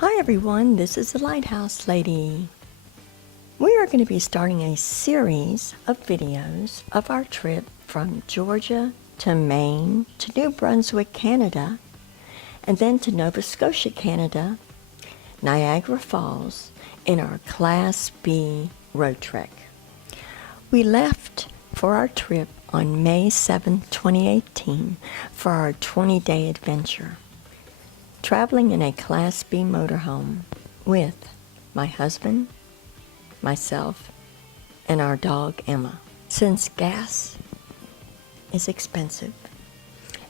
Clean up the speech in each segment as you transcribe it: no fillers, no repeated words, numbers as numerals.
Hi everyone, this is the Lighthouse Lady. We are going to be starting a series of videos of our trip from Georgia to Maine to New Brunswick, Canada, and then to Nova Scotia, Canada, Niagara Falls, in our Class B Roadtrek. We left for our trip on May 7, 2018 for our 20-day adventure, traveling in a Class B motorhome with my husband, myself, and our dog Emma. Since gas is expensive,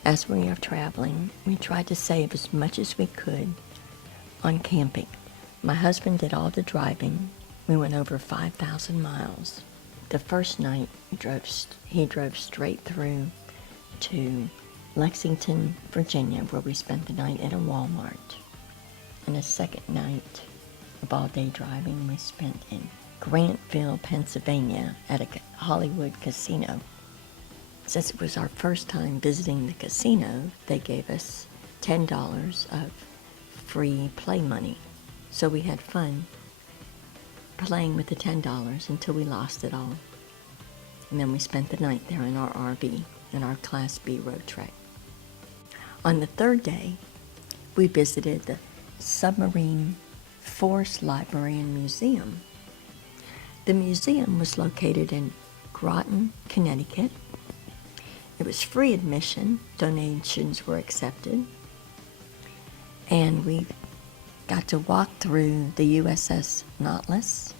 as we are traveling, we tried to save as much as we could on camping. My husband did all the driving. We went over 5,000 miles. The first night he drove straight through to Lexington, Virginia, where we spent the night at a Walmart. And the second night of all-day driving we spent in Grantville, Pennsylvania at a Hollywood casino. Since it was our first time visiting the casino, they gave us $10 of free play money. So we had fun playing with the $10 until we lost it all. And then we spent the night there in our RV, in our Class B Roadtrek. On the third day, we visited the Submarine Force Library and Museum. The museum was located in Groton, Connecticut. It was free admission, donations were accepted, and we got to walk through the USS Nautilus.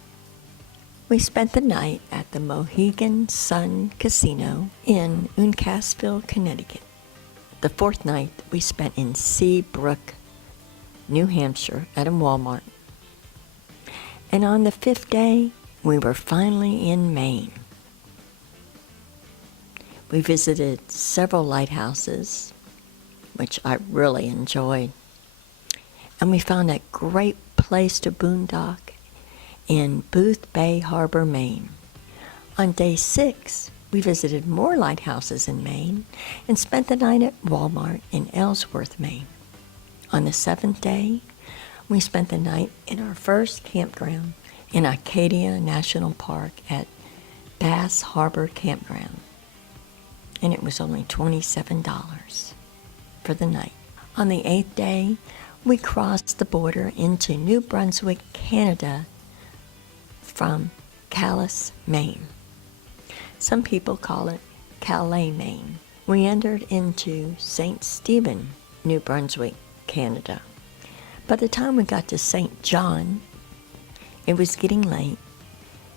We spent the night at the Mohegan Sun Casino in Uncasville, Connecticut. The fourth night we spent in Seabrook, New Hampshire at a Walmart. And on the fifth day, we were finally in Maine. We visited several lighthouses, which I really enjoyed. And we found a great place to boondock in Booth Bay Harbor, Maine. On day 6, we visited more lighthouses in Maine and spent the night at Walmart in Ellsworth, Maine. On the 7th day, we spent the night in our first campground in Acadia National Park at Bass Harbor Campground. And it was only $27 for the night. On the 8th day, we crossed the border into New Brunswick, Canada from Calais, Maine. Some people call it Calais, Maine. We entered into St. Stephen, New Brunswick, Canada. By the time we got to St. John, it was getting late.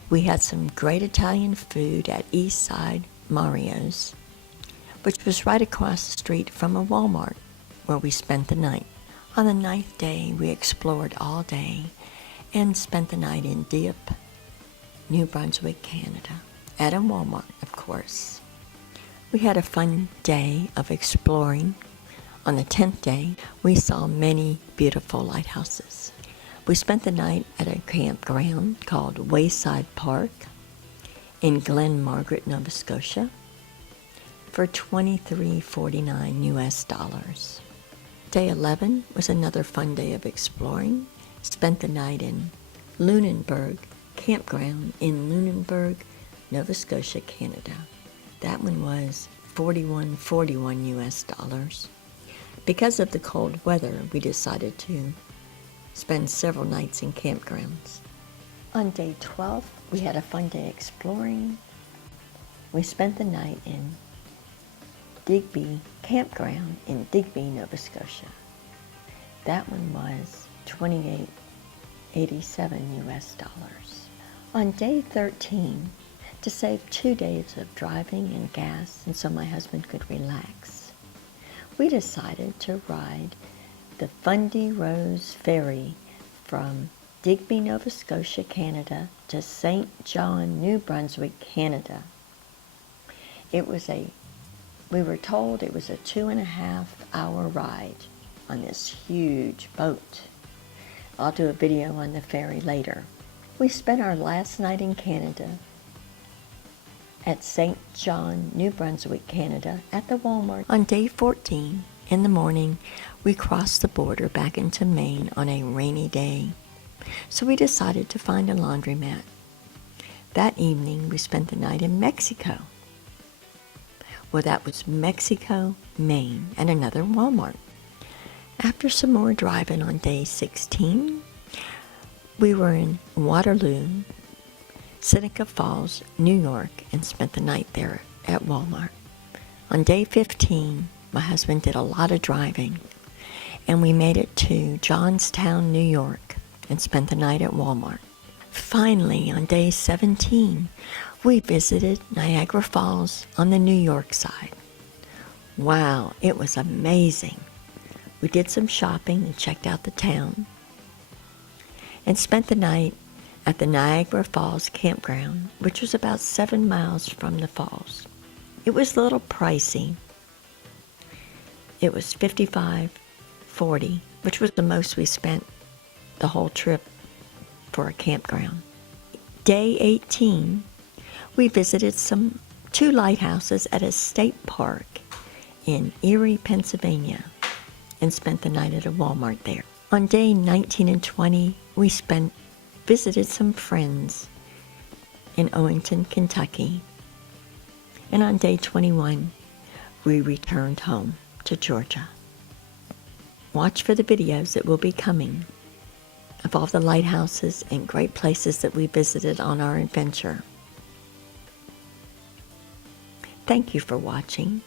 We had some great Italian food at Eastside Mario's, which was right across the street from a Walmart, where we spent the night. On the 9th day, we explored all day and spent the night in Dieppe, New Brunswick, Canada, at a Walmart, of course. We had a fun day of exploring. On the 10th day, we saw many beautiful lighthouses. We spent the night at a campground called Wayside Park in Glen Margaret, Nova Scotia, for $23.49 US. Day 11 was another fun day of exploring. Spent the night in Lunenburg Campground in Lunenburg, Nova Scotia, Canada. That one was $41.41 US. Because of the cold weather, we decided to spend several nights in campgrounds. On day 12, we had a fun day exploring. We spent the night in Digby Campground in Digby, Nova Scotia. That one was $28.87 US. On day 13, to save 2 days of driving and gas and so my husband could relax, we decided to ride the Fundy Rose FERRY from Digby, Nova Scotia, Canada to St. John, New Brunswick, Canada. We were told it was a 2.5-hour ride on this huge boat. I'll do a video on the ferry later. We spent our last night in Canada at St. John, New Brunswick, Canada, at the Walmart. On day 14, in the morning, we crossed the border back into Maine on a rainy day, so we decided to find a laundromat. That evening, we spent the night in Mexico. Well, that was Mexico, Maine, and another Walmart. After some more driving on day 16, we were in Waterloo, Seneca Falls, New York, and spent the night there at Walmart. On day 15, my husband did a lot of driving, and we made it to Johnstown, New York, and spent the night at Walmart. Finally, on day 17, we visited Niagara Falls on the New York side. Wow, it was amazing. We did some shopping and checked out the town, and spent the night at the Niagara Falls campground, which was about 7 miles from the falls. It was a little pricey. It was $55.40, which was the most we spent the whole trip for a campground. Day 18, we visited 2 lighthouses at a state park in Erie, Pennsylvania, and spent the night at a Walmart there. On day 19 and 20, we visited some friends in Owington, Kentucky. And on day 21, we returned home to Georgia. Watch for the videos that will be coming of all the lighthouses and great places that we visited on our adventure. Thank you for watching.